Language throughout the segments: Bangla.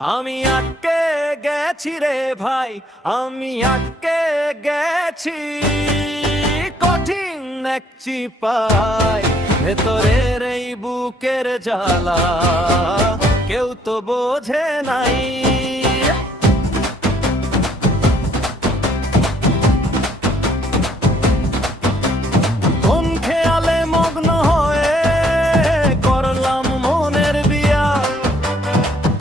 আমি আটকে গেছি রে ভাই, আমি আটকে গেছি কঠিন এক চিপায়। ভেতরের এই বুকের জ্বালা কেউ তো বোঝে নাই। কোন খেয়ালে মগ্ন হয়ে করলাম মনের বিয়া,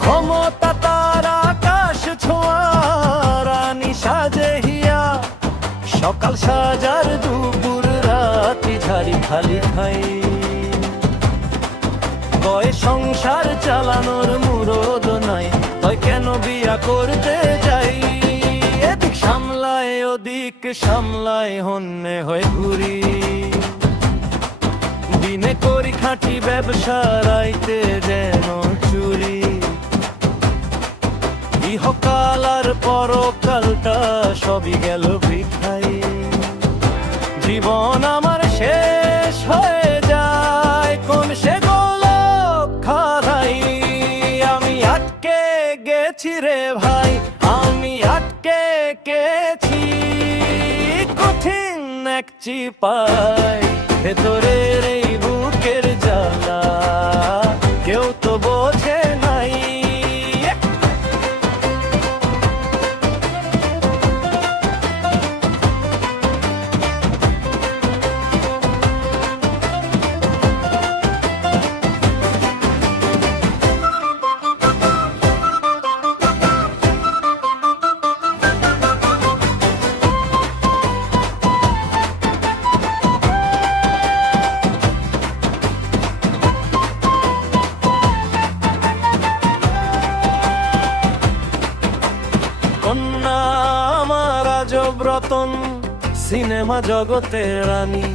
ক্ষমতা তার আকাশ ছোঁয়া রানী সাজে হিয়া। সকাল সাজার দুপুর রাতি ঝাড়ি খালি খাই, কয় সংসার চালানোর মুরদ নাই, তাই কেন বিয়া করতে যাই। এদিক সামলায় ওদিক সামলায় হন্যে হয়ে ঘুরি, দিনে করি খাঁটি ব্যবসা রাইতে যেন চুরি। ইহকাল আর পরকালটা সবই গেল বৃথায়, জীবন আমার শেষ হয়ে যায় কোন সে গোলক খাড়াই। আমি আটকে গেছি রে ভাই, আমি আটকে গেছি কঠিন এক চিপায়। ভেতরের এই বুকের জ্বালা কেউ তো বোঝে নাই। কন্যা আমার আজব রতন, সিনেমা জগতের রানী,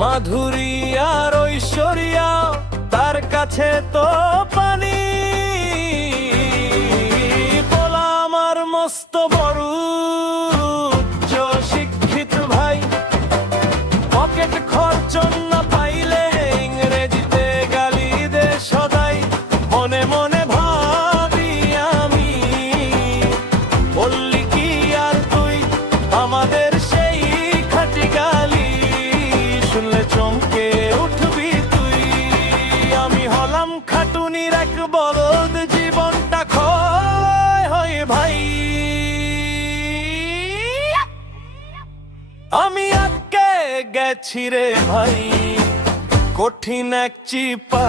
মাধুরী আর ঐশ্বরিয়া তার কাছে তো পানি। বলা আমার মস্ত বড় উচ্চ শিক্ষিত ভাই, পকেট খরচ না পাইলে ইংরেজিতে গালি দে সদাই। মনে মনে ভাবি আমি, বললি কি আর তুই আমাদের সেই খাঁটি গালি, শুনলে চমকে উঠবি তুই। আমি হলাম খাটুনির এক বলদ, জীবনটা ক্ষয় হয় ভাই। আমি আটকে গেছি রে ভাই কঠিন এক চিপা।